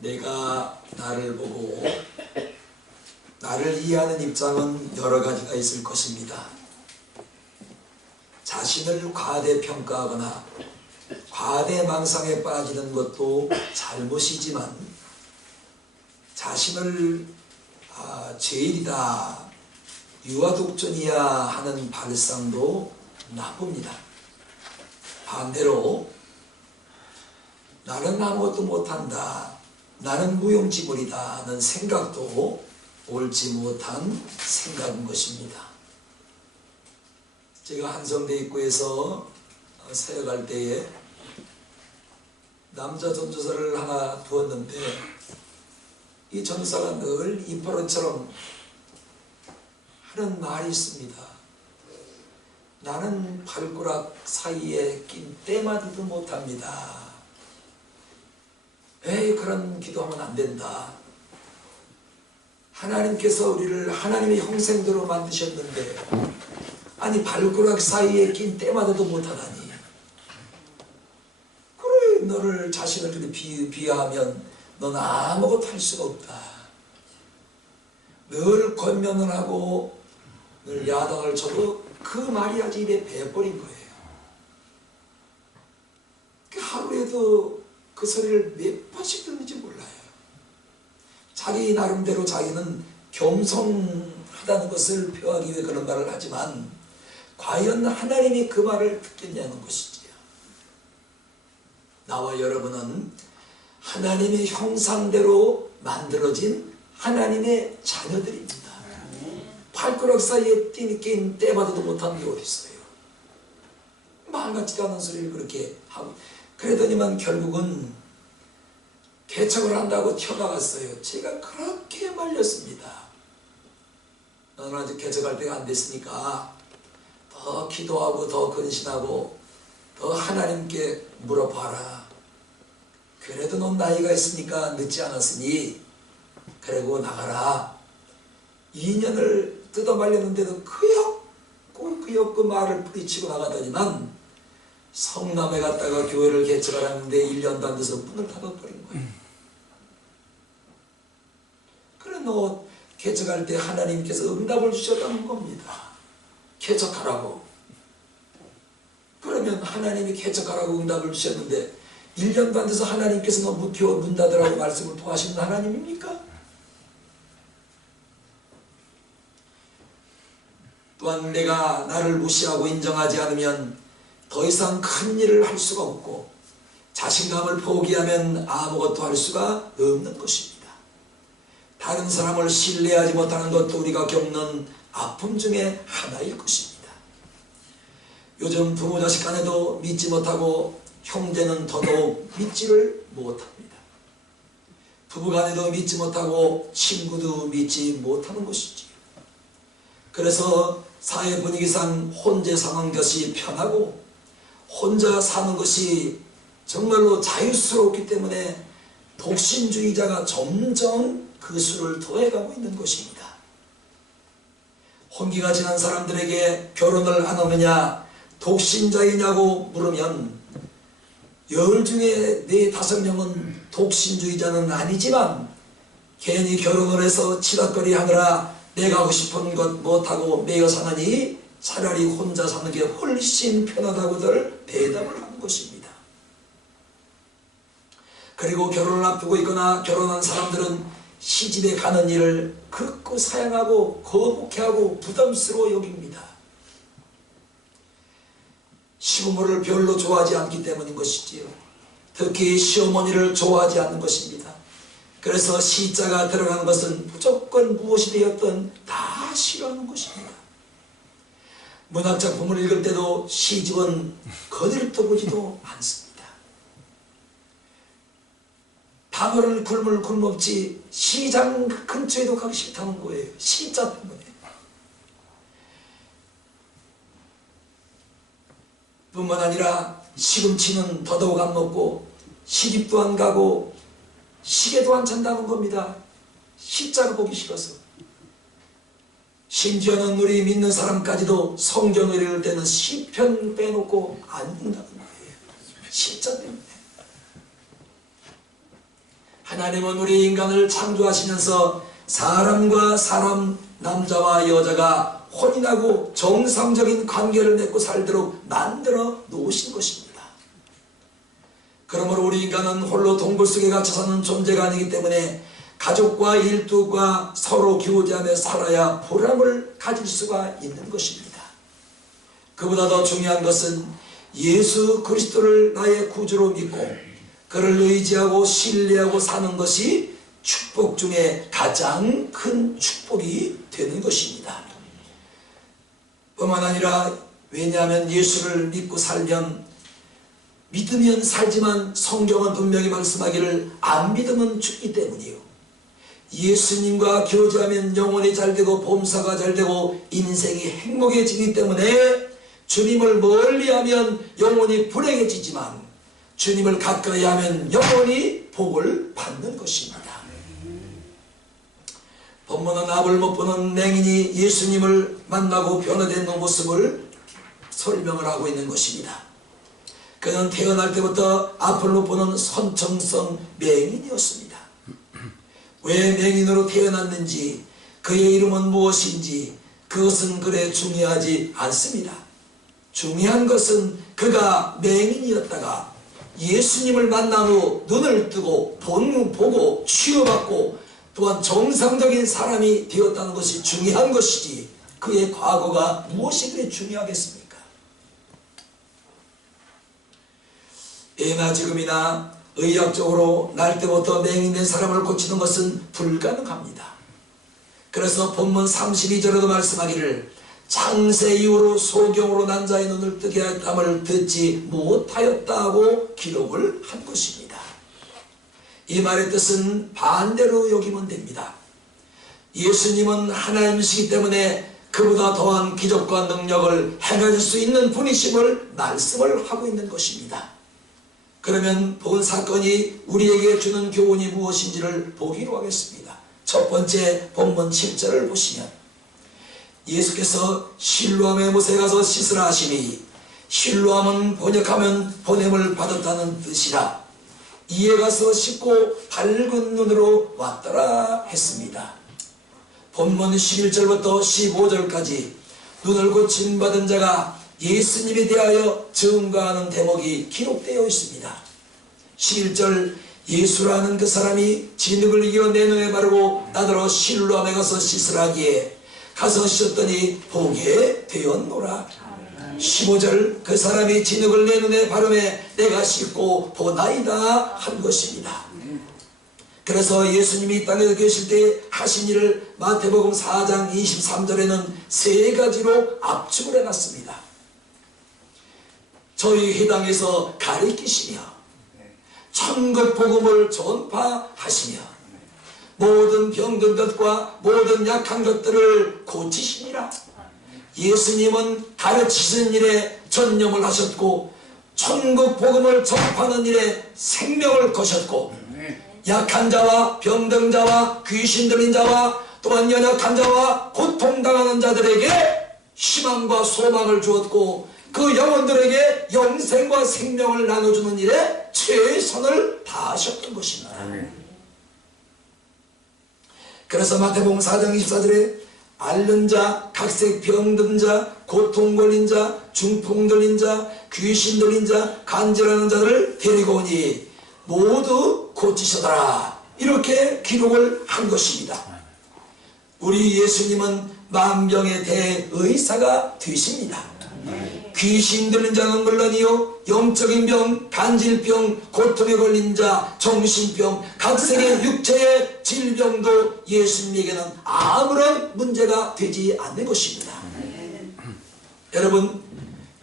내가 나를 보고 나를 이해하는 입장은 여러 가지가 있을 것입니다. 자신을 과대평가하거나 과대망상에 빠지는 것도 잘못이지만 자신을 죄일이다, 유아독존이야 하는 발상도 나쁩니다. 반대로 나는 아무것도 못한다, 나는 무용지물이다 하는 생각도 옳지 못한 생각인 것입니다. 제가 한성대 입구에서 사역할 때에 남자 전도사를 하나 두었는데 이 전도사가 늘 입버릇처럼 하는 말이 있습니다. 나는 발가락 사이에 낀 때마디도 못합니다. 에이, 그런 기도하면 안 된다. 하나님께서 우리를 하나님의 형상대로 만드셨는데 아니 발가락 사이에 낀 때마다도 못하다니. 그래, 너를 자신을 그렇게 비하하면 넌 아무것도 할 수가 없다. 늘 권면을 하고 늘 야단을 쳐도 그 말이 아주 입에 배버린 거예요. 하루에도 그 소리를 몇 번씩 듣는지 몰라요. 자기 나름대로 자기는 겸손하다는 것을 표하기 위해 그런 말을 하지만 과연 하나님이 그 말을 듣겠냐는 것이지요. 나와 여러분은 하나님의 형상대로 만들어진 하나님의 자녀들입니다. 발가락 사이에 낀 때마다도 못하는 게 어디 있어요. 말 같지도 않은 소리를 그렇게 하고 그러더니만 결국은 개척을 한다고 튀어나갔어요. 제가 그렇게 말렸습니다. 너는 아직 개척할 때가 안 됐으니까 더 기도하고 더 근신하고 더 하나님께 물어봐라. 그래도 넌 나이가 있으니까 늦지 않았으니 그러고 나가라. 2년을 뜯어 말렸는데도 그역그 말을 뿌리치고 나가더니만 성남에 갔다가 교회를 개척을 하는데 1년도 안 돼서 문을 닫아버린 거예요. 그래, 너 개척할 때 하나님께서 응답을 주셨다는 겁니다. 개척하라고. 그러면 하나님이 개척하라고 응답을 주셨는데 1년도 안 돼서 하나님께서 너 문 닫으라고 말씀을 또 하시는 하나님입니까? 또한 내가 나를 무시하고 인정하지 않으면 더 이상 큰 일을 할 수가 없고 자신감을 포기하면 아무것도 할 수가 없는 것입니다. 다른 사람을 신뢰하지 못하는 것도 우리가 겪는 아픔 중에 하나일 것입니다. 요즘 부모 자식 간에도 믿지 못하고 형제는 더더욱 믿지를 못합니다. 부부 간에도 믿지 못하고 친구도 믿지 못하는 것이지요. 그래서 사회 분위기상 혼자 사는 것이 편하고 혼자 사는 것이 정말로 자유스럽기 때문에 독신주의자가 점점 그 수를 더해가고 있는 것입니다. 혼기가 지난 사람들에게 결혼을 안 하느냐, 독신자이냐고 물으면 10 중에 4, 5명은 독신주의자는 아니지만 괜히 결혼을 해서 치닫거리 하느라 내가 하고 싶은 것 못하고 매여 사느니 차라리 혼자 사는 게 훨씬 편하다고들 대답을 하는 것입니다. 그리고 결혼을 앞두고 있거나 결혼한 사람들은 시집에 가는 일을 극구 사양하고 거북해하고 부담스러워 여깁니다. 시부모를 별로 좋아하지 않기 때문인 것이지요. 특히 시어머니를 좋아하지 않는 것입니다. 그래서 시자가 들어가는 것은 무조건 무엇이 되었든 다 싫어하는 것입니다. 문학작품을 읽을 때도 시집은 거들떠 보지도 않습니다. 단어를 굶을굶없지 시장 근처에도 가기 싫다는 거예요. 시자 때문에. 뿐만 아니라 시금치는 더더욱 안 먹고 시집도 안 가고 시계도 안 찬다는 겁니다. 시자를 보기 싫어서. 심지어는 우리 믿는 사람까지도 성경을 읽을 때는 시편 빼놓고 안 읽는다는 거예요. 시자 때문에. 하나님은 우리 인간을 창조하시면서 사람과 사람, 남자와 여자가 혼인하고 정상적인 관계를 맺고 살도록 만들어 놓으신 것입니다. 그러므로 우리 인간은 홀로 동굴 속에 갇혀 사는 존재가 아니기 때문에 가족과 일두가 서로 교제하며 살아야 보람을 가질 수가 있는 것입니다. 그보다 더 중요한 것은 예수 그리스도를 나의 구주로 믿고 그를 의지하고 신뢰하고 사는 것이 축복 중에 가장 큰 축복이 되는 것입니다. 뿐만 아니라 왜냐하면 예수를 믿고 살면 믿으면 살지만 성경은 분명히 말씀하기를 안 믿으면 죽기 때문이요. 예수님과 교제하면 영혼이 잘되고 범사가 잘되고 인생이 행복해지기 때문에 주님을 멀리하면 영혼이 불행해지지만 주님을 가까이 하면 영혼이 복을 받는 것입니다. 본문은 앞을 못 보는 맹인이 예수님을 만나고 변화되는 모습을 설명을 하고 있는 것입니다. 그는 태어날 때부터 앞을 못 보는 선천성 맹인이었습니다. 왜 맹인으로 태어났는지 그의 이름은 무엇인지 그것은 그래 중요하지 않습니다. 중요한 것은 그가 맹인이었다가 예수님을 만난 후 눈을 뜨고 보고 치유받고 또한 정상적인 사람이 되었다는 것이 중요한 것이지 그의 과거가 무엇이 그래 중요하겠습니까? 예나 지금이나 의학적으로 날 때부터 맹인된 사람을 고치는 것은 불가능합니다. 그래서 본문 32절에도 말씀하기를 창세 이후로 소경으로 난 자의 눈을 뜨게 하였다을 듣지 못하였다고 기록을 한 것입니다. 이 말의 뜻은 반대로 여기면 됩니다. 예수님은 하나님이시기 때문에 그보다 더한 기적과 능력을 행하실 수 있는 분이심을 말씀을 하고 있는 것입니다. 그러면 본 사건이 우리에게 주는 교훈이 무엇인지를 보기로 하겠습니다. 첫 번째 본문 7절을 보시면 예수께서 실로암의 못에 가서 씻으라 하시니 실로암은 번역하면 보냄을 받았다는 뜻이라 이에 가서 씻고 밝은 눈으로 왔더라 했습니다. 본문 11절부터 15절까지 눈을 고침받은 자가 예수님에 대하여 증거하는 대목이 기록되어 있습니다. 11절 예수라는 그 사람이 진흙을 이겨 내 눈에 바르고 나더러 실로암에 가서 씻으라 하기에 가서 씻었더니 보게 되었노라. 15절 그 사람이 진흙을 내 눈에 바르매 내가 씻고 보나이다 한 것입니다. 그래서 예수님이 이 땅에 계실 때 하신 일을 마태복음 4장 23절에는 세 가지로 압축을 해놨습니다. 저희 회당에서 가르치시며 천국 복음을 전파하시며 모든 병든 것과 모든 약한 것들을 고치시니라. 예수님은 가르치시는 일에 전념을 하셨고 천국 복음을 전파하는 일에 생명을 거셨고 약한 자와 병든 자와 귀신 들린 자와 또한 연약한 자와 고통당하는 자들에게 희망과 소망을 주었고 그 영혼들에게 영생과 생명을 나눠주는 일에 최선을 다하셨던 것입니다. 그래서 마태복음 4장 24절에 앓는 자, 각색 병든 자, 고통 걸린 자, 중풍 들린 자, 귀신 들린 자, 간절하는 자를 데리고 오니 모두 고치시더라 이렇게 기록을 한 것입니다. 우리 예수님은 만병의 대의사가 되십니다. 귀신 들린 자는 물론이요 영적인 병, 간질병, 고통에 걸린 자, 정신병, 각색의 육체의 질병도 예수님에게는 아무런 문제가 되지 않는 것입니다. 여러분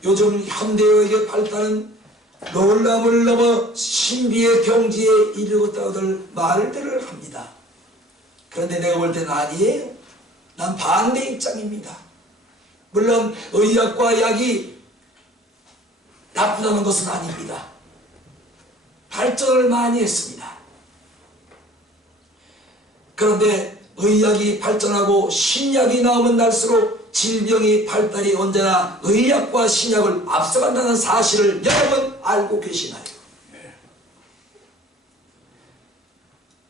요즘 현대의학의 발달은 놀람을 넘어 신비의 경지에 이르렀다고들 말들을 합니다. 그런데 내가 볼 때는 아니에요. 난 반대 입장입니다. 물론 의학과 약이 나쁘다는 것은 아닙니다. 발전을 많이 했습니다. 그런데 의학이 발전하고 신약이 나오면 날수록 질병이 발달이 언제나 의학과 신약을 앞서간다는 사실을 여러분 알고 계시나요?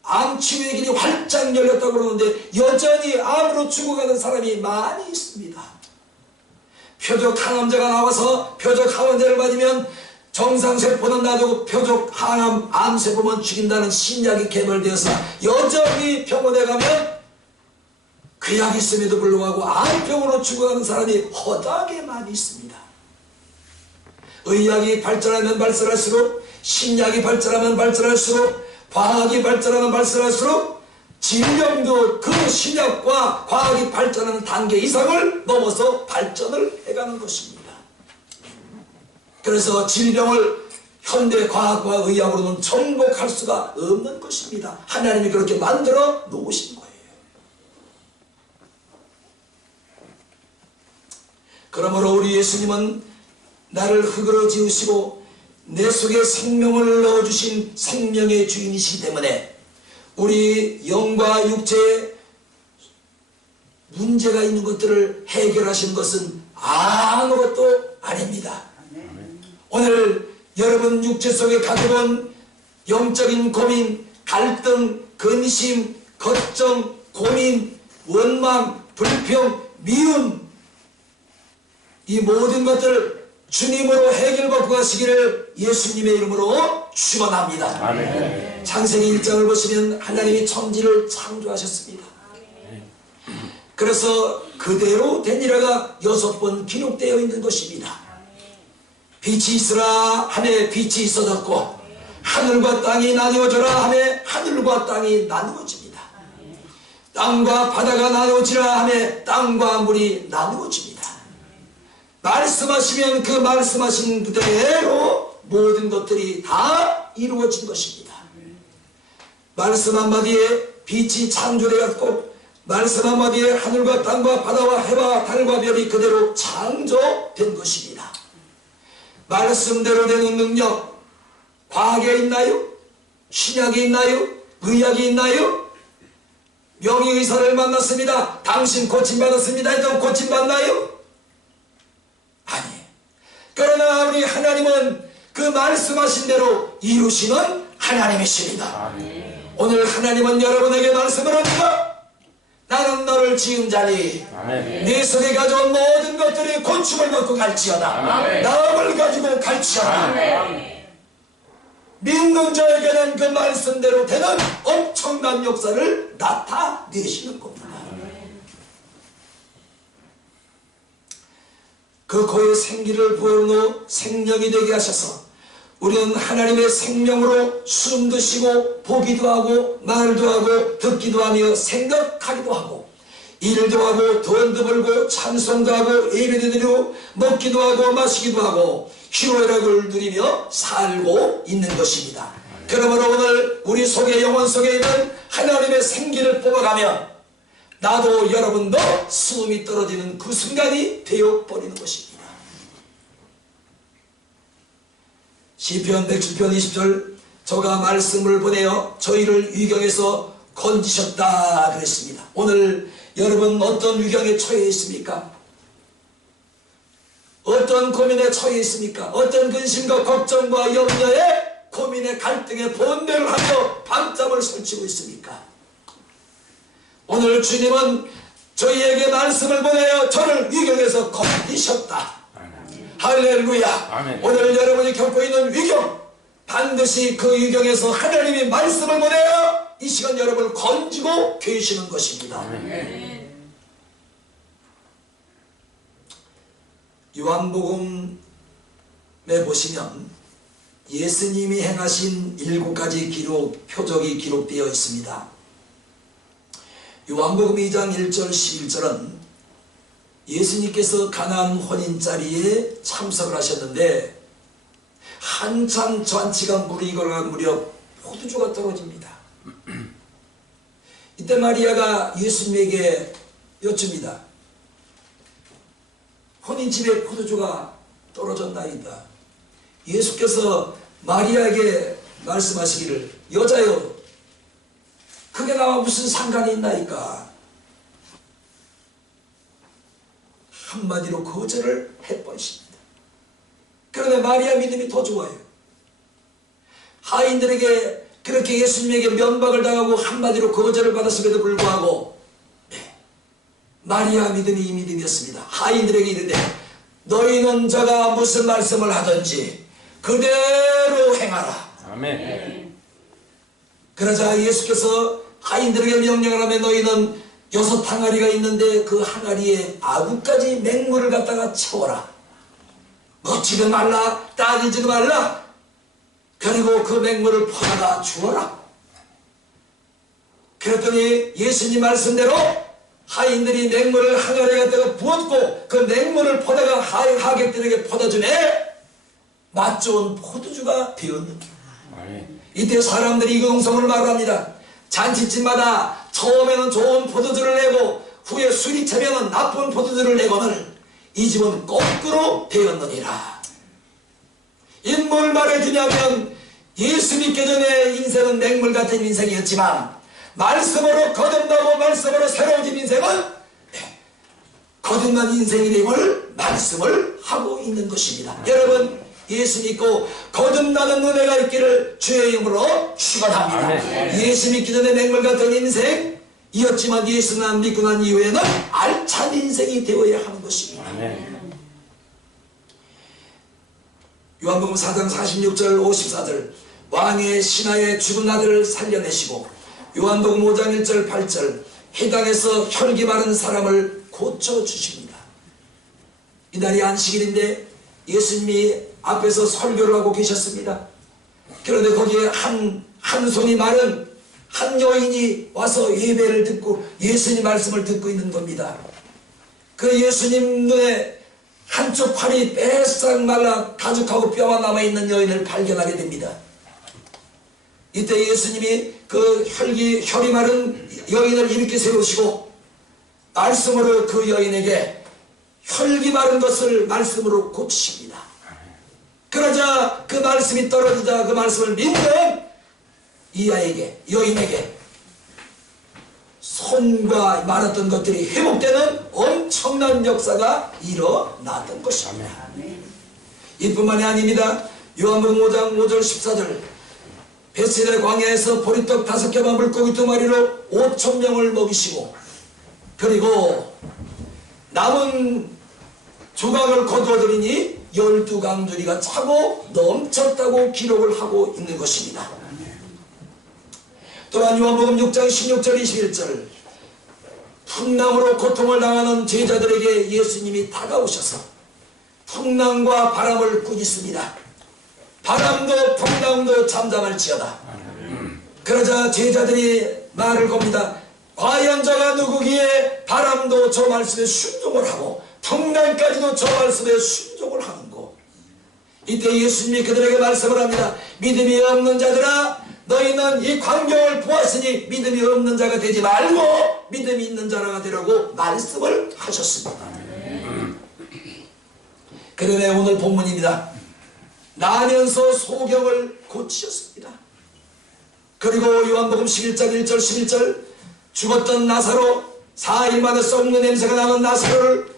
암 치유의 길이 활짝 열렸다고 그러는데 여전히 암으로 죽어가는 사람이 많이 있습니다. 표적 항암제가 나와서 표적 항암제를 맞으면 정상세포는 놔두고 표적 항암 암세포만 죽인다는 신약이 개발되어서 여전히 병원에 가면 그 약이 있음에도 불구하고 암병으로 죽어가는 사람이 허다하게 많이 있습니다. 의학이 발전하면 발전할수록, 신약이 발전하면 발전할수록, 과학이 발전하면 발전할수록 질병도 그 신약과 과학이 발전하는 단계 이상을 넘어서 발전을 해가는 것입니다. 그래서 질병을 현대 과학과 의학으로는 정복할 수가 없는 것입니다. 하나님이 그렇게 만들어 놓으신 거예요. 그러므로 우리 예수님은 나를 흙으로 지으시고 내 속에 생명을 넣어주신 생명의 주인이시기 때문에 우리 영과 육체에 문제가 있는 것들을 해결하시는 것은 아무것도 아닙니다. 오늘 여러분 육체 속에 가지고 온 영적인 고민, 갈등, 근심, 걱정, 고민, 원망, 불평, 미움, 이 모든 것들 주님으로 해결받고 가시기를 예수님의 이름으로 축원합니다. 아멘. 창세기 1장을 보시면 하나님이 천지를 창조하셨습니다. 그래서 그대로 되니라가 6번 기록되어 있는 것입니다. 빛이 있으라 하매 빛이 있어졌고 하늘과 땅이 나누어져라 하매 하늘과 땅이 나누어집니다. 땅과 바다가 나누어지라 하매 땅과 물이 나누어집니다. 말씀하시면 그 말씀하신 그대로 모든 것들이 다 이루어진 것입니다. 말씀 한마디에 빛이 창조되었고 말씀 한마디에 하늘과 땅과 바다와 해와 달과 별이 그대로 창조된 것입니다. 말씀대로 되는 능력, 과학에 있나요? 신약에 있나요? 의학이 있나요? 명의의사를 만났습니다. 당신 고침받았습니다. 했다고 고침받나요? 아니. 그러나 우리 하나님은 그 말씀하신 대로 이루시는 하나님이십니다. 아멘. 오늘 하나님은 여러분에게 말씀을 합니다. 나는 너를 지은 자니 아멘. 네 속에 가져온 모든 것들이 고충을 먹고 갈지어다. 아멘. 나음을 가지고 갈지어다. 아멘. 믿는 자에게는 그 말씀대로 되는 엄청난 역사를 나타내시는 겁니다. 그 코에 생기를 부어놓어 생명이 되게 하셔서 우리는 하나님의 생명으로 숨도 쉬고 보기도 하고 말도 하고 듣기도 하며 생각하기도 하고 일도 하고 돈도 벌고 찬송도 하고 예배도 드리고 먹기도 하고 마시기도 하고 희로애락을 누리며 살고 있는 것입니다. 그러므로 오늘 우리 속에 영혼 속에 있는 하나님의 생기를 뽑아가면 나도 여러분도 숨이 떨어지는 그 순간이 되어버리는 것입니다. 시편 107편 20절 저가 말씀을 보내어 저희를 위경에서 건지셨다 그랬습니다. 오늘 여러분 어떤 위경에 처해 있습니까? 어떤 고민에 처해 있습니까? 어떤 근심과 걱정과 염려에 고민의 갈등에 번뇌를 하며 밤잠을 설치고 있습니까? 오늘 주님은 저희에게 말씀을 보내어 저를 위경에서 건지셨다. 할렐루야. 아멘. 오늘 여러분이 겪고 있는 위경 반드시 그 위경에서 하나님이 말씀을 보내어 이 시간 여러분을 건지고 계시는 것입니다. 아멘. 요한복음에 보시면 예수님이 행하신 7가지 표적이 기록되어 있습니다. 요한복음 2장 1절 11절은 예수님께서 가나안 혼인자리에 참석을 하셨는데 한참 잔치가 무르익어갈 무렵 포도주가 떨어집니다. 이때 마리아가 예수님에게 여쭙니다. 혼인집에 포도주가 떨어졌나이다. 예수께서 마리아에게 말씀하시기를 여자여 그게 나와 무슨 상관이 있나이까. 한마디로 거절을 해버리십니다. 그런데 마리아 믿음이 더 좋아요. 하인들에게 그렇게 예수님에게 면박을 당하고 한마디로 거절을 받았음에도 불구하고 마리아 믿음이 이 믿음이었습니다. 하인들에게 이르되 너희는 저가 무슨 말씀을 하든지 그대로 행하라. 아멘. 그러자 예수께서 하인들에게 명령을 하며 너희는 6 항아리가 있는데 그 항아리에 아구까지 맹물을 갖다가 채워라. 먹지도 말라, 따지지도 말라. 그리고 그 맹물을 퍼다가 주어라. 그랬더니 예수님 말씀대로 하인들이 맹물을 항아리에 갖다가 부었고 그 맹물을 퍼다가 하객들에게 퍼다주매 맛 좋은 포도주가 되었는데, 아멘. 이때 사람들이 이공성을 말합니다. 잔치집마다 처음에는 좋은 포도주를 내고 후에 술이 차면은 나쁜 포도주를 내거늘 이 집은 거꾸로 되었느니라. 뭘 말해주냐면 예수 믿기 전에 인생은 맹물 같은 인생이었지만 말씀으로 거듭나고 말씀으로 새로워진 인생은 거듭난 인생이 됨을 말씀을 하고 있는 것입니다. 여러분 예수 믿고 거듭나는 은혜가 있기를 주의 이름으로 축원합니다. 아멘. 예수 믿기 전에 맹물 같은 인생이었지만 예수만 믿고 난 이후에는 알찬 인생이 되어야 하는 것입니다. 아멘. 요한복음 4장 46절 54절 왕의 신하의 죽은 아들을 살려내시고 요한복음 5장 1절 8절 해당에서 혈기 마른 사람을 고쳐주십니다. 이날이 안식일인데 예수님이 앞에서 설교를 하고 계셨습니다. 그런데 거기에 한 손이 마른 한 여인이 와서 예배를 듣고 예수님 말씀을 듣고 있는 겁니다. 그 예수님 눈에 한쪽 팔이 빼싹 말라 가죽하고 뼈가 남아있는 여인을 발견하게 됩니다. 이때 예수님이 그 혈이 마른 여인을 일으켜 세우시고 말씀으로 그 여인에게 혈기 마른 것을 말씀으로 고치십니다. 그러자 그 말씀이 떨어지자 그 말씀을 믿는 이 아이에게, 여인에게 손과 말았던 것들이 회복되는 엄청난 역사가 일어났던 것입니다. 이뿐만이 아닙니다. 요한복음 5장 5절 14절 베세다 광야에서 보리떡 5개와 물고기 2마리로 5,000명을 먹이시고 그리고 남은 조각을 거두어들이니 12강줄이가 차고 넘쳤다고 기록을 하고 있는 것입니다. 또한 요한복음 6장 16절 21절 풍랑으로 고통을 당하는 제자들에게 예수님이 다가오셔서 풍랑과 바람을 꾸짖습니다. 바람도 풍랑도 잠잠할지어다. 그러자 제자들이 말을 겁니다. 과연 저가 누구기에 바람도 저 말씀에 순종을 하고 풍랑까지도 저 말씀에 순종을 하는고. 이때 예수님이 그들에게 말씀을 합니다. 믿음이 없는 자들아 너희는 이 광경을 보았으니 믿음이 없는 자가 되지 말고 믿음이 있는 자가 되라고 말씀을 하셨습니다. 그러면 오늘 본문입니다. 나면서 소경을 고치셨습니다. 그리고 요한복음 11장 1절 11절 죽었던 나사로 4일 만에 썩는 냄새가 나는 나사로를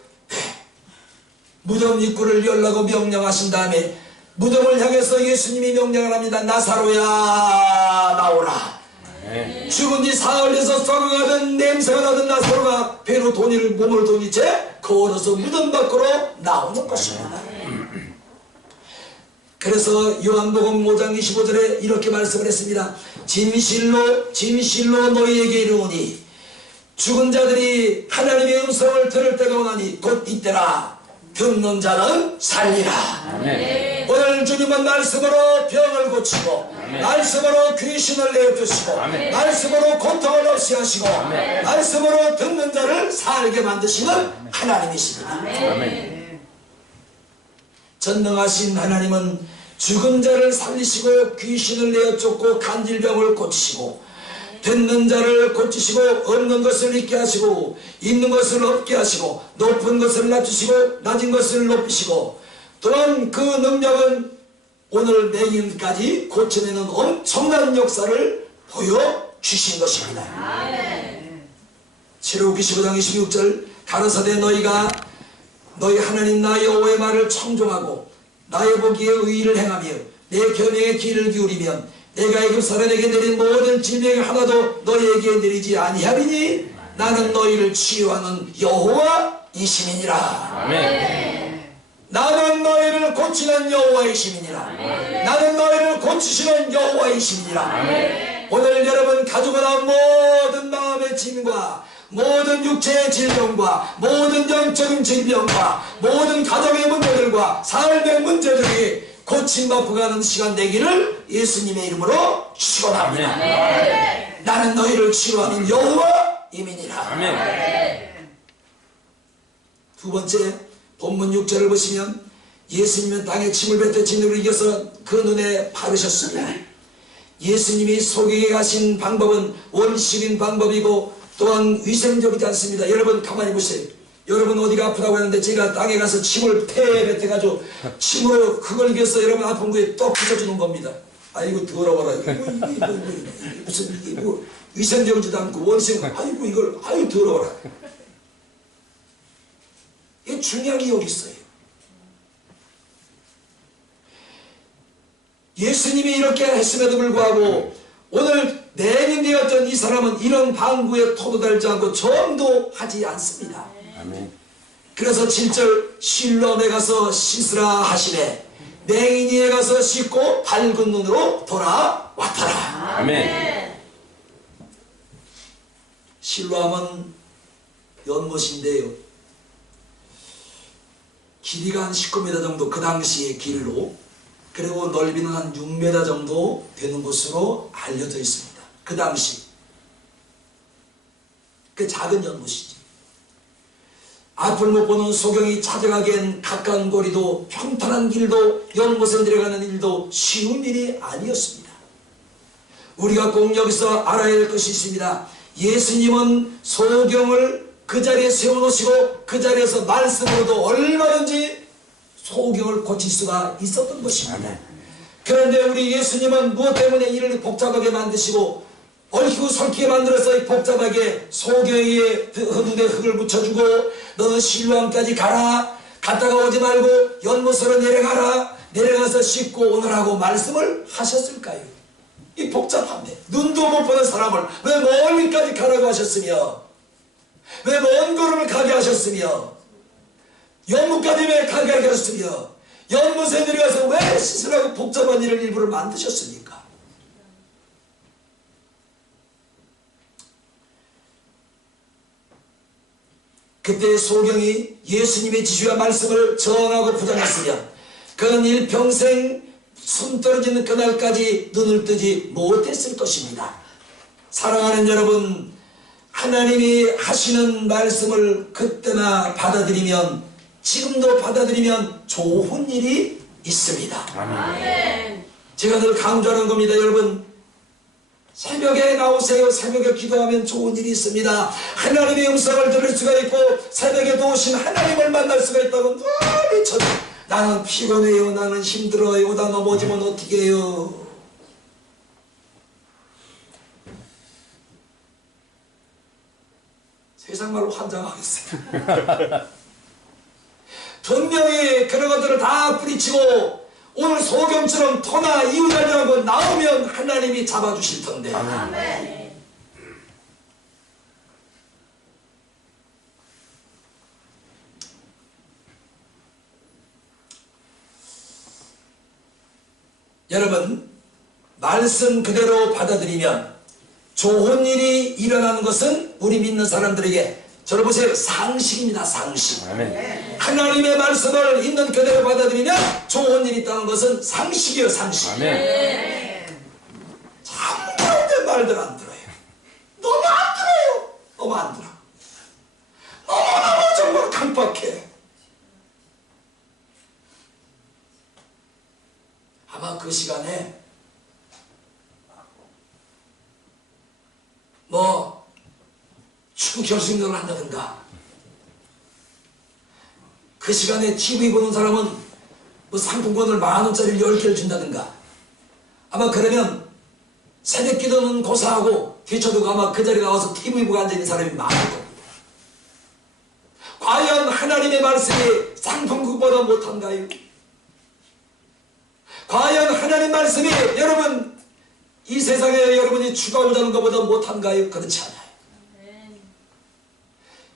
무덤 입구를 열라고 명령하신 다음에 무덤을 향해서 예수님이 명령을 합니다. 나사로야 나오라. 죽은 지 사흘 돼서 썩어가던 냄새가 나던 나사로가 배로 몸을 돈이 채 걸어서 무덤 밖으로 나오는 것입니다. 그래서 요한복음 5장 25절에 이렇게 말씀을 했습니다. 진실로 너희에게 이르노니 죽은 자들이 하나님의 음성을 들을 때가 오나니 곧 이때라. 듣는 자는 살리라. 아멘. 오늘 주님은 말씀으로 병을 고치고 아멘. 말씀으로 귀신을 내어주시고 아멘. 말씀으로 고통을 없이 하시고 아멘. 말씀으로 듣는 자를 살게 만드시는 하나님이십니다. 아멘. 전능하신 하나님은 죽은 자를 살리시고 귀신을 내어쫓고 간질병을 고치시고 듣는 자를 고치시고 없는 것을 있게 하시고 있는 것을 없게 하시고 높은 것을 낮추시고 낮은 것을 높이시고 또한 그 능력은 오늘 내일까지 고쳐내는 엄청난 역사를 보여주신 것입니다. 출애굽기 15장 26절 가라사대 너희가 너희 하나님 나 여호와의 말을 청종하고 나의 보기에 의의를 행하며 내 계명의 귀를 기울이면 내가 애굽 사람에게 내린 모든 질병이 하나도 너희에게 내리지 아니하리니 나는 너희를 치유하는 여호와이심이니라. 아멘. 나는 너희를 고치는 여호와이심이니라. 나는 너희를 고치시는 여호와이심이니라. 오늘 여러분 가지고 나온 모든 마음의 짐과 모든 육체의 질병과 모든 영적인 질병과 모든 가정의 문제들과 삶의 문제들이 고침받고 가는 시간 되기를 예수님의 이름으로 축원합니다. 나는 너희를 치유하는 여호와임이니라. 아멘. 두 번째 본문 6절을 보시면 예수님은 땅에 침을 뱉어 진으로 이겨서 그 눈에 바르셨습니다. 예수님이 소경에 가신 방법은 원시적인 방법이고 또한 위생적이지 않습니다. 여러분 가만히 보세요. 여러분 어디가 아프다고 하는데 제가 땅에 가서 침을 뱉어가지고 침으로 그걸 이겨서 여러분 아픈 거에 떡 붙여주는 겁니다. 아이고 더러워라. 이게 무슨 이게 뭐 위생적이지도 않고 원시적. 아이고 이걸 아유 더러워라. 이게 중요한 게 여기 있어요. 예수님이 이렇게 했음에도 불구하고 오늘 내린되었던 이 사람은 이런 방구에 토도 달지 않고 점도 하지 않습니다. 아멘. 그래서 7절 실로암에 가서 씻으라 하시네 맹인이에 가서 씻고 밝은 눈으로 돌아왔더라. 아멘. 실로암은 연못인데요. 길이가 한 19m 정도 그 당시의 길로 그리고 넓이는 한 6m 정도 되는 곳으로 알려져 있습니다. 그 당시 그 작은 연못이죠. 앞을 못 보는 소경이 찾아가기엔 가까운 거리도 평탄한 길도 연못에 내려가는 일도 쉬운 일이 아니었습니다. 우리가 꼭 여기서 알아야 할 것이 있습니다. 예수님은 소경을 그 자리에 세워놓으시고 그 자리에서 말씀으로도 얼마든지 소경을 고칠 수가 있었던 것입니다. 그런데 우리 예수님은 무엇 때문에 이를 복잡하게 만드시고 얽히고 설키게 만들어서 복잡하게 소경의 눈에 흙을 묻혀주고 너는 실로암까지 가라 갔다가 오지 말고 연못으로 내려가라 내려가서 씻고 오너라고 말씀을 하셨을까요? 이 복잡한데 눈도 못 보는 사람을 왜 멀리까지 가라고 하셨으며 왜 먼 걸음을 가게 하셨으며 연못까지 왜 가게 하셨으며 연못에 내려가서 왜 씻으라고 복잡한 일을 일부러 만드셨습니까? 그때 소경이 예수님의 지시와 말씀을 정하고 부정했으면 그는 일평생 숨 떨어지는 그날까지 눈을 뜨지 못했을 것입니다. 사랑하는 여러분, 하나님이 하시는 말씀을 그때나 받아들이면 지금도 받아들이면 좋은 일이 있습니다. 아멘. 제가 늘 강조하는 겁니다. 여러분 새벽에 나오세요. 새벽에 기도하면 좋은 일이 있습니다. 하나님의 음성을 들을 수가 있고 새벽에 도우신 하나님을 만날 수가 있다고 늘 쳐. 나는 피곤해요. 나는 힘들어요. 나 넘어지면 어떻게 해요. 세상 말로 환장하겠어요. 분명히 그런 것들을 다 뿌리치고 오늘 소경처럼 토나 이웃하려고 나오면 하나님이 잡아주실 텐데. 아멘. 여러분 말씀 그대로 받아들이면 좋은 일이 일어나는 것은 우리 믿는 사람들에게 저를 보세요. 상식입니다. 상식. 아멘. 하나님의 말씀을 있는 그대로 받아들이면 좋은 일이 있다는 것은 상식이에요. 상식. 아멘. 참는데 말들 안 들어요. 너무 안 들어요. 너무 안 들어. 너무너무 정말 강박해. 아마 그 시간에 뭐 축구 결승전을 한다든가 그 시간에 TV 보는 사람은 뭐 상품권을 10,000원짜리를 10개를 준다든가 아마 그러면 새벽 기도는 고사하고 뒤쳐두고 아마 그 자리에 나와서 TV 보고 앉아있는 사람이 많을 겁니다. 과연 하나님의 말씀이 상품권보다 못한가요? 과연 하나님 말씀이 여러분 이 세상에 여러분이 추가하자는 것보다 못한가요? 그렇지 않아요.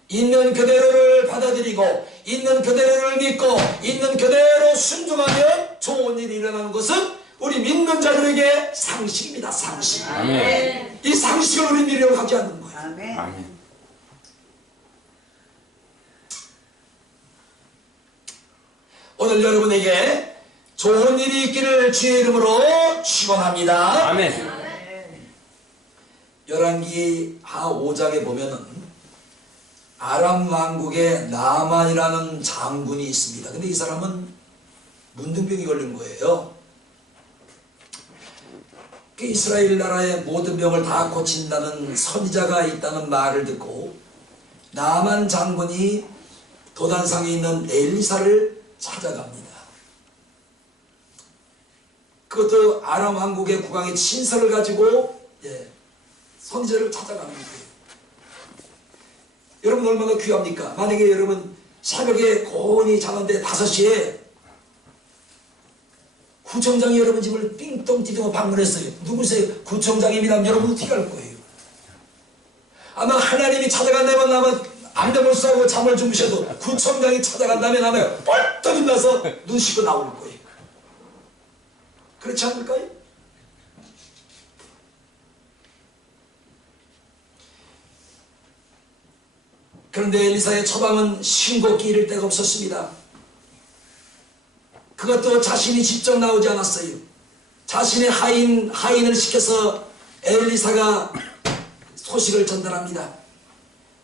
있는 그대로를 받아들이고 있는 그대로를 믿고 있는 그대로 순종하면 좋은 일이 일어나는 것은 우리 믿는 자들에게 상식입니다. 상식. 아멘. 이 상식을 우리 미련을 하지 않는 거예요. 아멘. 아멘. 오늘 여러분에게 좋은 일이 있기를 주의 이름으로 축원합니다. 아멘. 열왕기 하 5장에 보면은 아람 왕국의 나만이라는 장군이 있습니다. 근데 이 사람은 문둥병이 걸린 거예요. 그 이스라엘 나라의 모든 병을 다 고친다는 선지자가 있다는 말을 듣고 나만 장군이 도단상에 있는 엘리사를 찾아갑니다. 그것도 아람 왕국의 국왕의 친서를 가지고 선지자를 찾아가는 거예요. 여러분 얼마나 귀합니까? 만약에 여러분 새벽에 고온이 자는데 5시에 구청장이 여러분 집을 삥똥 뛰고 방문했어요. 누구세요? 구청장입니다. 여러분 어떻게 할 거예요? 아마 하나님이 찾아간다면 아마 안대물 쏘고 잠을 주무셔도 구청장이 찾아간다면 아마 뻘떡 일어나서 눈 씻고 나올 거예요. 그렇지 않을까요? 그런데 엘리사의 처방은 신곡기 이를 데가 없었습니다. 그것도 자신이 직접 나오지 않았어요. 자신의 하인을 시켜서 엘리사가 소식을 전달합니다.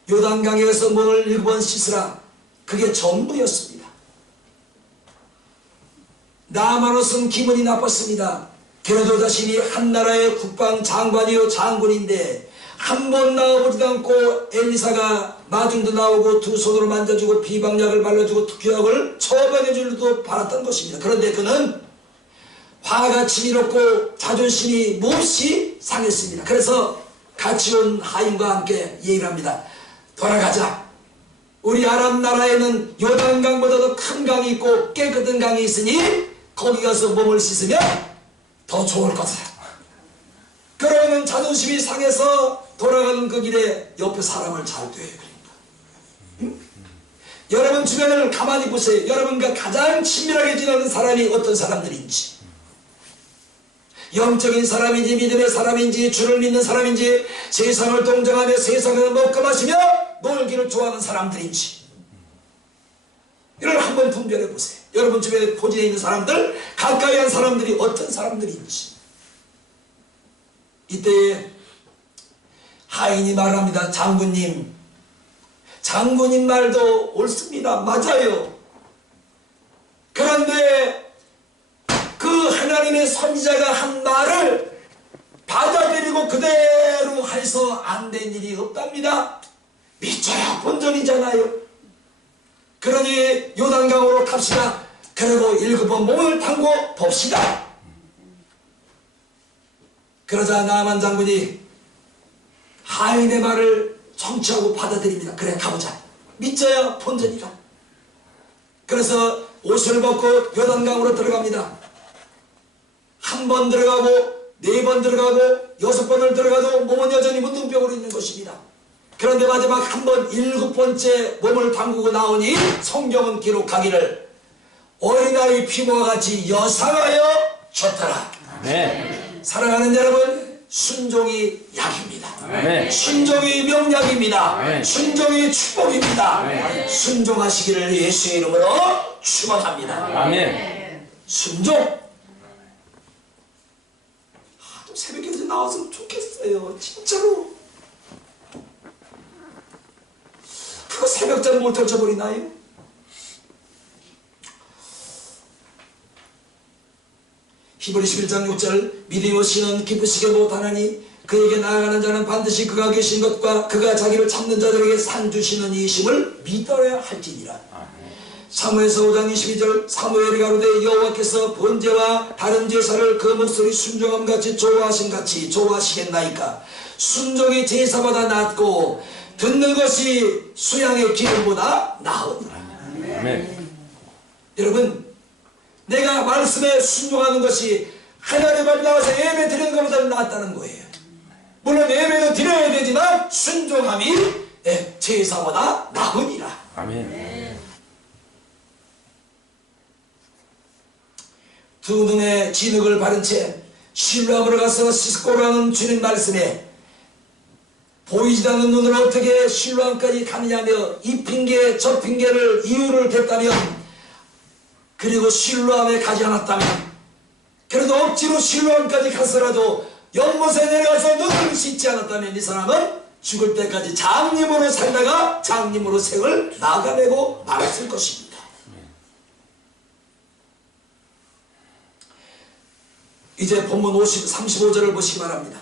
요단강에서 몸을 7번 씻으라. 그게 전부였습니다. 나아만으로서는 기분이 나빴습니다. 그래도 자신이 한 나라의 국방 장관이요 장군인데 한 번 나와보지도 않고 엘리사가 마중도 나오고 두 손으로 만져주고 비방약을 발라주고 투표약을 처방해 줄도 바랐던 것입니다. 그런데 그는 화가 치밀었고 자존심이 몹시 상했습니다. 그래서 같이 온 하인과 함께 얘기를 합니다. 돌아가자. 우리 아람 나라에는 요단강보다도 큰 강이 있고 깨끗한 강이 있으니 거기 가서 몸을 씻으면 더 좋을 거다. 그러면 자존심이 상해서 돌아가는 그 길에 옆에 사람을 잘 둬야 됩니다. 응? 여러분 주변을 가만히 보세요. 여러분과 가장 친밀하게 지내는 사람이 어떤 사람들인지, 영적인 사람인지 믿음의 사람인지 주를 믿는 사람인지 세상을 동정하며 세상을 먹고 마시며 놀기를 좋아하는 사람들인지 이를 한번 분별해 보세요. 여러분 주변에 포진해 있는 사람들, 가까이 한 사람들이 어떤 사람들인지. 이때 하인이 말합니다. 장군님 말도 옳습니다. 맞아요. 그런데 그 하나님의 선지자가 한 말을 받아들이고 그대로 해서 안 된 일이 없답니다. 믿져야 본전이잖아요. 그러니 요단강으로 갑시다. 그리고 7번 몸을 담고 봅시다. 그러자 나아만 장군이 하인의 말을 청취하고 받아들입니다. 그래 가보자. 믿져야 본전이다. 그래서 옷을 벗고 요단강으로 들어갑니다. 한 번 들어가고 4번 들어가고 6번을 들어가도 몸은 여전히 문둥병으로 있는 것입니다. 그런데 마지막 한 번 7번째 몸을 담그고 나오니 성경은 기록하기를 어린아이 피모와 같이 여상하여 졌더라. 네. 사랑하는 여러분, 순종이 약입니다. 네. 순종이 명약입니다. 네. 순종이 축복입니다. 네. 순종하시기를 예수의 이름으로 축원합니다. 아멘. 순종. 좀 새벽에 좀 나왔으면 좋겠어요. 진짜로. 그거 새벽잠 못 떨쳐버리나요? 히브리 11장 6절 믿음의 신은 기쁘시게 못하나니 그에게 나아가는 자는 반드시 그가 계신 것과 그가 자기를 찾는 자들에게 산 주시는 이심을 믿어야 할지니라. 사무엘서 5장 22절 사무엘이 가로되 여호와께서 번제와 다른 제사를 그 목소리 순종함같이 좋아하신 같이 좋아하시겠나이까. 순종이 제사보다 낫고 듣는 것이 수양의 기름보다 나으니라. 아멘. 여러분, 내가 말씀에 순종하는 것이 하나님 앞에 나와서 예배 드리는 것보다 낫다는 거예요. 물론 예배도 드려야 되지만 순종함이 제사보다 나으니라. 아멘. 두 눈에 진흙을 바른 채 실로암으로 가서 씻고라는 주님 말씀에 보이지도 않는 눈으로 어떻게 실로암까지 가느냐며 이 핑계 저 핑계를 이유를 댔다면, 그리고 실로암에 가지 않았다면, 그래도 억지로 실로암까지 가서라도 연못에 내려가서 눈을 씻지 않았다면 이 사람은 죽을 때까지 장님으로 살다가 장님으로 생을 나가내고 말았을 것입니다. 이제 본문 35절을 보시기 바랍니다.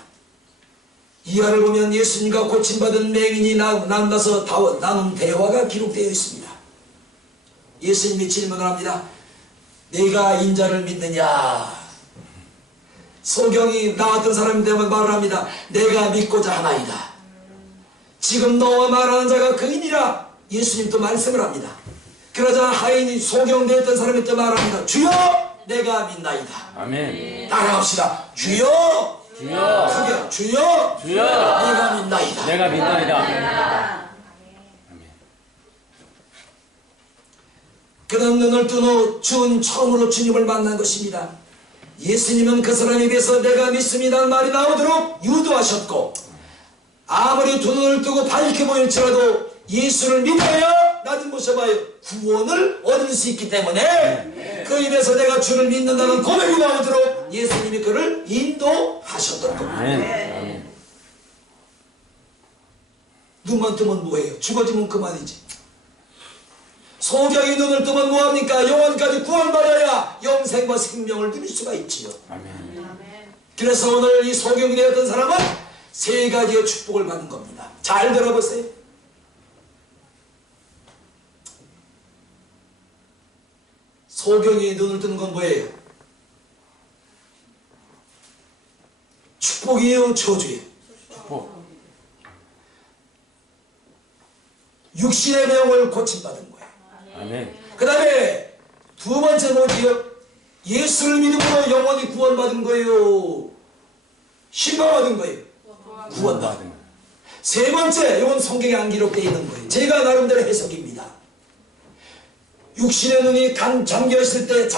이하를 보면 예수님과 고침받은 맹인이 만나서 나눈 대화가 기록되어 있습니다. 예수님이 질문을 합니다. 네가 인자를 믿느냐? 소경이 나 같은 사람이 되면 말을 합니다. 내가 믿고자 하나이다. 지금 너와 말하는 자가 그이니라. 예수님 또 말씀을 합니다. 그러자 하인이 소경되었던 사람이 또 말합니다. 주여 내가 믿나이다. 아멘. 따라합시다. 주여. 주여. 크게 주여. 주여. 내가 믿나이다. 내가 믿나이다. 그런 눈을 뜬 후 주는 처음으로 주님을 만난 것입니다. 예수님은 그 사람에 비해서 내가 믿습니다는 말이 나오도록 유도하셨고, 아무리 두 눈을 뜨고 밝게 보일지라도 예수를 믿어야 나좀 모셔봐요 구원을 얻을 수 있기 때문에 그 입에서 내가 주를 믿는다는 고백이 나오도록 예수님이 그를 인도하셨던 겁니다. 아멘. 눈만 뜨면 뭐예요? 죽어지면 그만이지. 소경이 눈을 뜨면 뭐합니까? 영원까지 구원받아야 영생과 생명을 누릴 수가 있지요. 아멘. 그래서 오늘 이 소경이 되었던 사람은 세 가지의 축복을 받은 겁니다. 잘 들어보세요. 소경이 눈을 뜨는 건 뭐예요? 축복이에요, 저주예요? 축복. 육신의 병을 고침받은 거예요. 아멘. 그 다음에 두 번째 뭐지요? 예수를 믿음으로 영원히 구원받은 거예요. 신방받은 거예요. 구원받은 거예요. 세 번째, 이건 성경에 안 기록되어 있는 거예요. 제가 나름대로 해석입니다. 육신의 눈이 잠겨있을 때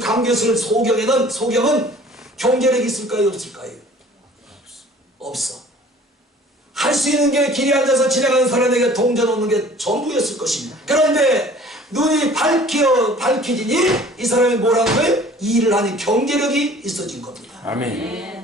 감겼을 소경은 경제력이 있을까요? 없을까요? 없어. 할 수 있는 게 길에 앉아서 지나가는 사람에게 동전 얻는 게 전부였을 것입니다. 그런데 눈이 밝혀지니 이 사람이 뭐라는 거예요? 일을 하는 경제력이 있어진 겁니다. 아멘.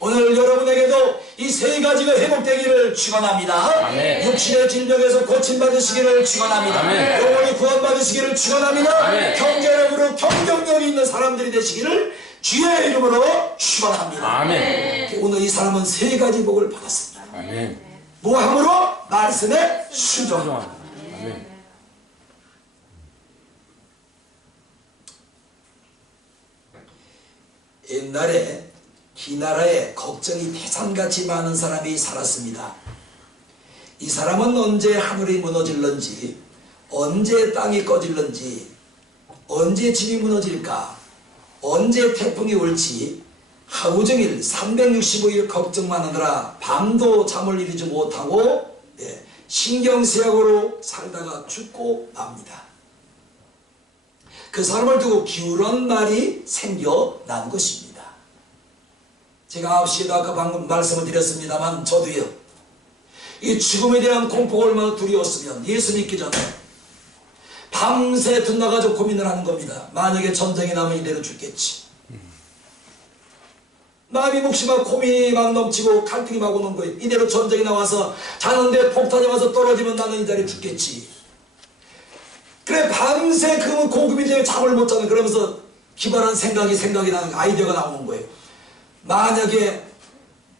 오늘 여러분에게도 이 세 가지가 회복되기를 축원합니다. 아멘. 육신의 질병에서 고침받으시기를 축원합니다. 아멘. 영원히 구원받으시기를 축원합니다. 아멘. 경제력으로 경쟁력이 있는 사람들이 되시기를 주의 이름으로 축원합니다. 아멘. 오늘 이 사람은 세 가지 복을 받았습니다. 아멘. 뭐함으로? 말씀에 순종. 아멘. 옛날에 이 나라에 걱정이 태산같이 많은 사람이 살았습니다. 이 사람은 언제 하늘이 무너질런지, 언제 땅이 꺼질런지, 언제 집이 무너질까, 언제 태풍이 올지 하루 종일 365일 걱정만 하느라 밤도 잠을 이루지 못하고 신경쇠약으로 살다가 죽고 맙니다. 그 사람을 두고 기울은 말이 생겨난 것입니다. 제가 9시에도 아까 방금 말씀을 드렸습니다만 저도요, 이 죽음에 대한 공포가 얼마나 두려웠으면 예수 믿기 전에 밤새 둔나가지고 고민을 하는 겁니다. 만약에 전쟁이 나면 이대로 죽겠지. 마음이 몫이 막 고민이 막 넘치고 갈등이 막 오는 거예요. 이대로 전쟁이 나와서 자는데 폭탄이 와서 떨어지면 나는 이 자리에 죽겠지. 그래 밤새 그 고민이 되면 잠을 못 자는, 그러면서 기발한 생각이 나는 아이디어가 나오는 거예요. 만약에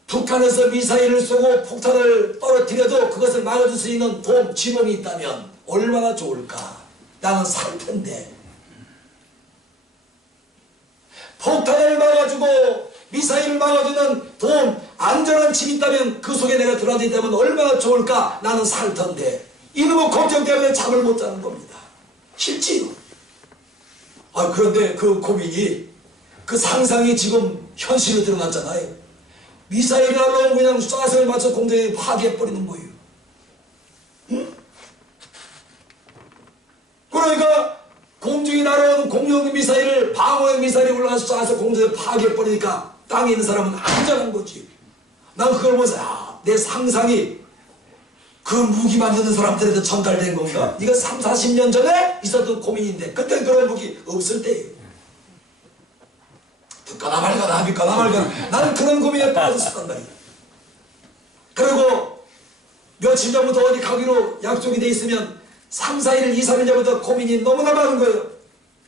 북한에서 미사일을 쏘고 폭탄을 떨어뜨려도 그것을 막아줄 수 있는 지붕이 있다면 얼마나 좋을까. 나는 살 텐데. 폭탄을 막아주고 미사일을 막아주는 안전한 집이 있다면 그 속에 내가 들어앉아 있다면 얼마나 좋을까. 나는 살 텐데. 이놈의 걱정 때문에 잠을 못 자는 겁니다. 실제로. 그런데 그 고민이, 그 상상이 지금 현실로 드러났잖아요. 미사일이 날라오면 그냥 쏴서를 맞춰 공장에 파괴해버리는 거예요. 응? 그러니까 공중에 날아오는 공룡 미사일을, 방어용 미사일이 올라가서 쏴서 공장에 파괴해버리니까 땅에 있는 사람은 안전한 거지. 난 그걸 보면서 내 상상이 그 무기 만드는 사람들한테 전달된 건가? 이거 3, 40년 전에 있었던 고민인데 그때 그런 무기 없을 때예요. 듣거나 말거나 믿거나 말거나 나는 그런 고민에 빠졌었단 말이야. 그리고 며칠 전부터 어디 가기로 약속이 돼 있으면 3, 4일, 2, 3일 전부터 고민이 너무나 많은 거예요.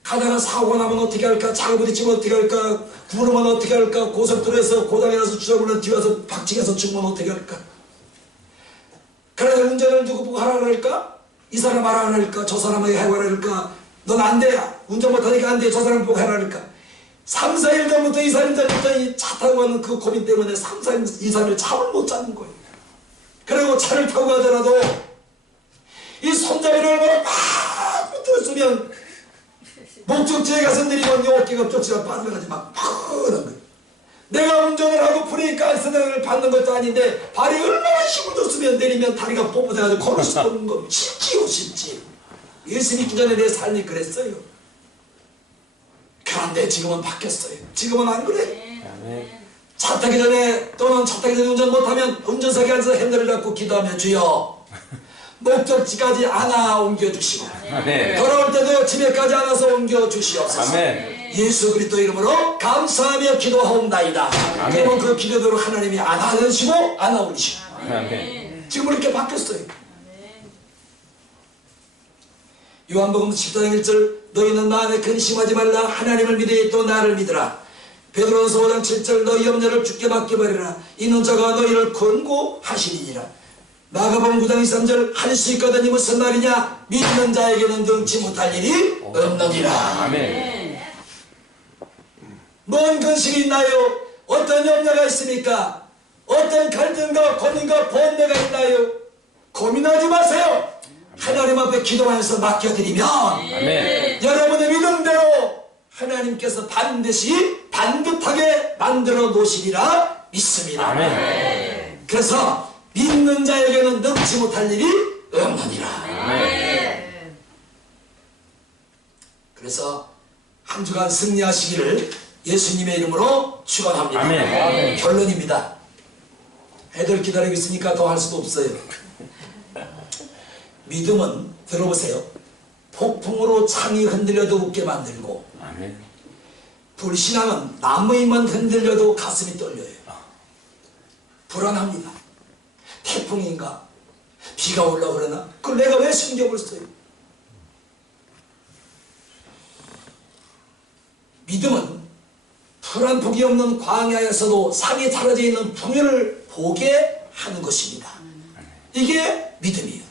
가다가 사고가 나면 어떻게 할까? 차가 부딪히면 어떻게 할까? 구르면 어떻게 할까? 고속도로에서 고장이 나서 주저보면 뒤와서 박치기해서 죽으면 어떻게 할까? 그래, 운전을 누구 보고 하라 그럴까? 이 사람 하라 그럴까? 저 사람에게 하라 그럴까? 넌 안 돼. 운전 못하니까 안 돼. 저 사람 보고 하라 그럴까? 3, 4일 전부터 2, 3일 전부터 이 차 타고 가는 그 고민 때문에 3, 4일, 2, 3일 잠을 못 자는 거예요. 그리고 차를 타고 가더라도 이 손잡이를 막 붙들었으면 목적지에 가서 내리면 어깨가 엎적지가 빠져나가지 막 푸는 거예요. 내가 운전을 하고 브레이크 안쓰다를 받는 것도 아닌데 발이 얼마나 힘을 줬으면 내리면 다리가 뻣뻣해가지고 걸을 수 없는 거. 쉽지요, 쉽지. 예수 믿기 전에 내 삶이 그랬어요. 그런데 지금은 바뀌었어요. 지금은 안 그래. 차 타기 전에 또는 차 타기 전에 운전 못하면 운전석에 앉아서 핸들을 잡고 기도하며 주여 목적지까지 안아 옮겨주시고 돌아올 때도 집에까지 안아서 옮겨주시옵소서. 예수 그리스도 이름으로 감사하며 기도하옵나이다. 그러면 그 기도대로 하나님이 안아주시고 안아 올리시고 지금 이렇게 바뀌었어요. 요한복음 14장 1절 너희는 마음에 근심하지 말라. 하나님을 믿으니 또 나를 믿으라. 베드로전서 5장 7절 너희 염려를 주께 맡겨버리라. 이는 저가 너희를 권고하시니라. 마가복음 9장 23절 할 수 있거든. 이 무슨 말이냐? 믿는 자에게는 능치 못할 일이 없느니라. 뭔 근심이 있나요? 어떤 염려가 있습니까? 어떤 갈등과 고민과 번뇌가 있나요? 고민하지 마세요. 하나님 앞에 기도하면서 맡겨드리면 여러분의 믿음대로 하나님께서 반드시 반듯하게 만들어 놓으시리라 믿습니다. 그래서 믿는 자에게는 능치 못할 일이 없느니라. 그래서 한 주간 승리하시기를 예수님의 이름으로 축원합니다. 결론입니다. 애들 기다리고 있으니까 더 할 수도 없어요. 믿음은 들어보세요. 폭풍으로 창이 흔들려도 웃게 만들고 불신앙은 나무잎만 흔들려도 가슴이 떨려요. 불안합니다. 태풍인가? 비가 올라오려나? 그걸 내가 왜 숨겨볼 수 있어요? 믿음은 푸른 폭이 없는 광야에서도 산이 사라져 있는 풍요를 보게 하는 것입니다. 이게 믿음이에요.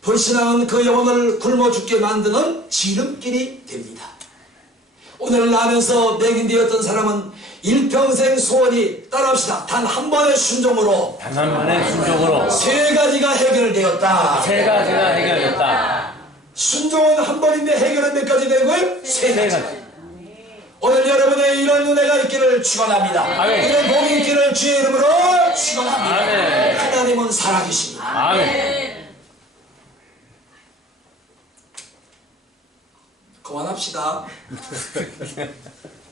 불신앙은 그 영혼을 굶어 죽게 만드는 지름길이 됩니다. 오늘 나면서 맹인되었던 사람은 일평생 소원이 따라합시다. 단 한 번의 순종으로 세 가지가 해결되었다. 순종은 한 번인데 해결은 몇 가지 되고요? 세 가지. 오늘 여러분의 이런 은혜가 있기를 축원합니다. 이런 복이 있기를 주의 이름으로 축원합니다. 하나님은 살아계십니다. 그만합시다.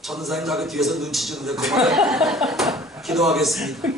전도사님 자꾸 뒤에서 눈치 주는데 그만. 기도하겠습니다.